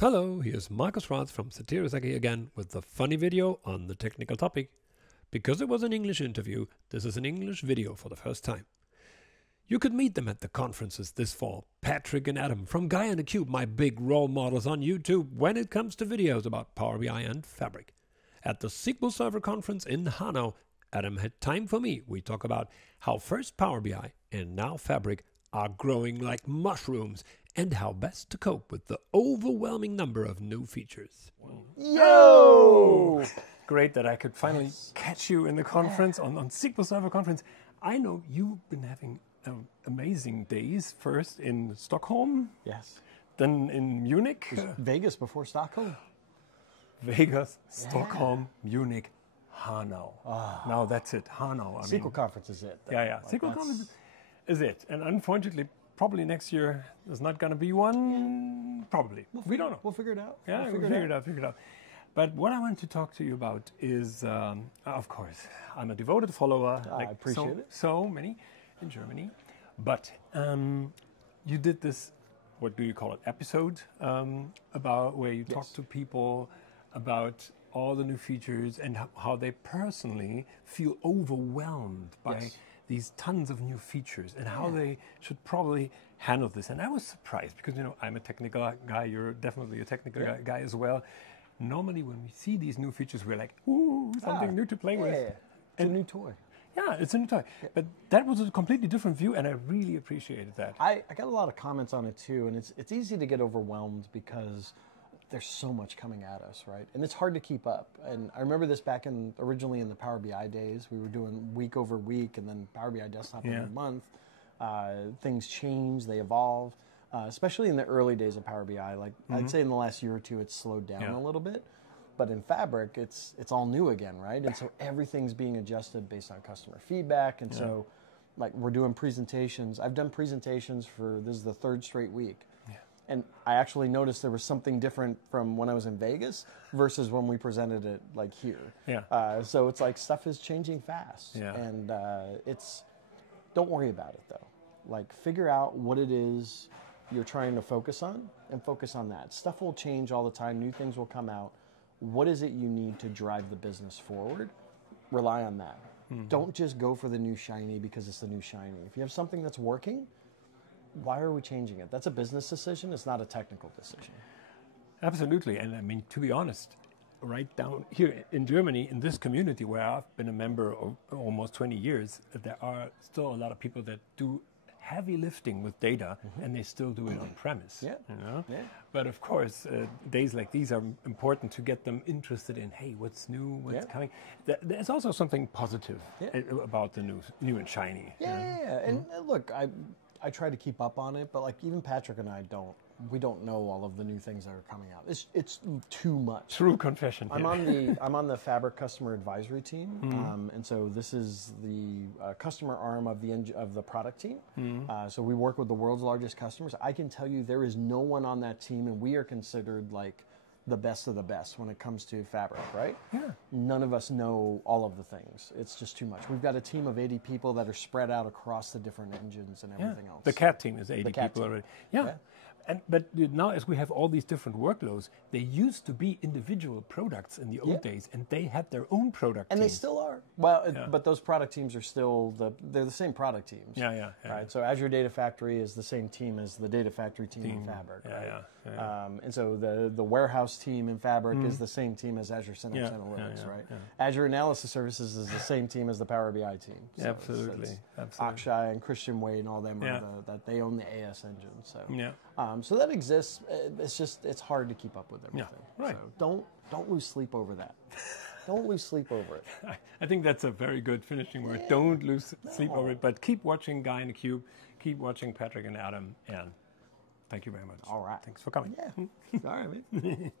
Hello, here's Marcus Rath from Satirisaki again with the funny video on the technical topic. Because it was an English interview, this is an English video for the first time. You could meet them at the conferences this fall. Patrick and Adam from Guy in a Cube, my big role models on YouTube when it comes to videos about Power BI and Fabric. At the SQL Server conference in Hanau, Adam had time for me. We talk about how first Power BI and now Fabric are growing like mushrooms and how best to cope with the overwhelming number of new features. Yo! Great that I could finally catch you in the conference, on SQL Server conference. I know you've been having amazing days, first in Stockholm. Yes. Then in Munich. Vegas before Stockholm. Vegas, Stockholm, Munich, Hanau. Now that's it, Hanau. SQL conference is it. Though. Yeah. Like SQL conference is it. And unfortunately, probably next year there's not going to be one. Yeah. Probably. We don't know. We'll figure it out. Yeah, we'll figure it out. But what I want to talk to you about is, of course, I'm a devoted follower. I appreciate it. So many in Germany. But you did this, what do you call it, episode about where you talk to people about all the new features and how they personally feel overwhelmed by these tons of new features and how they should probably handle this. And I was surprised because, you know, I'm a technical guy. You're definitely a technical guy as well. Normally, when we see these new features, we're like, ooh, something new to play with. It's a new toy. Yeah, it's a new toy. Yeah. But that was a completely different view, and I really appreciated that. I got a lot of comments on it, too, and it's easy to get overwhelmed because there's so much coming at us, right? And it's hard to keep up. And I remember this back originally in the Power BI days. We were doing week over week, and then Power BI Desktop every month. Things change, they evolve. Especially in the early days of Power BI, like I'd say in the last year or two, it's slowed down a little bit. But in Fabric, it's all new again, right? And so everything's being adjusted based on customer feedback. And so, like, we're doing presentations. I've done presentations for, this is the third straight week. Yeah. And I actually noticed there was something different from when I was in Vegas versus when we presented it, like, here. Yeah. So it's like stuff is changing fast. Yeah. And don't worry about it, though. Like, figure out what it is you're trying to focus on and focus on that. Stuff will change all the time. New things will come out. What is it you need to drive the business forward? Rely on that. Don't just go for the new shiny because it's the new shiny. If you have something that's working, why are we changing it? That's a business decision. It's not a technical decision. Absolutely. And I mean, to be honest, right down here in Germany, in this community where I've been a member of almost 20 years, there are still a lot of people that do heavy lifting with data, and they still do it on premise. Yeah. You know? Yeah. But of course, days like these are important to get them interested in, hey, what's new, what's coming. There's also something positive about the new and shiny. Yeah. And look, I try to keep up on it, but like even Patrick and I we don't know all of the new things that are coming out. It's too much. True confession. I'm on the Fabric Customer Advisory team, and so this is the customer arm of the product team. So we work with the world's largest customers. I can tell you there is no one on that team, and we are considered like the best of the best when it comes to Fabric, right? Yeah. None of us know all of the things. It's just too much. We've got a team of 80 people that are spread out across the different engines and everything else. The CAT team is 80 people already. Yeah. But now, as we have all these different workloads, they used to be individual products in the old days, and they had their own product and teams. They still are. Well, but those product teams are still they're the same product teams. Yeah. Right. So Azure Data Factory is the same team as the Data Factory team in Fabric. Yeah. And so the warehouse team in Fabric is the same team as Azure Synapse Analytics, right? Yeah. Azure Analysis Services is the same team as the Power BI team. So Absolutely. Akshay and Christian Wade and all them are that they own the AS engine. So yeah. So that exists. It's hard to keep up with everything. Yeah, right. So don't lose sleep over that. Don't lose sleep over it. I think that's a very good finishing word. Don't lose sleep over it, but keep watching Guy in the Cube. Keep watching Patrick and Adam, and thank you very much. All right. Thanks for coming. Yeah. All right, man.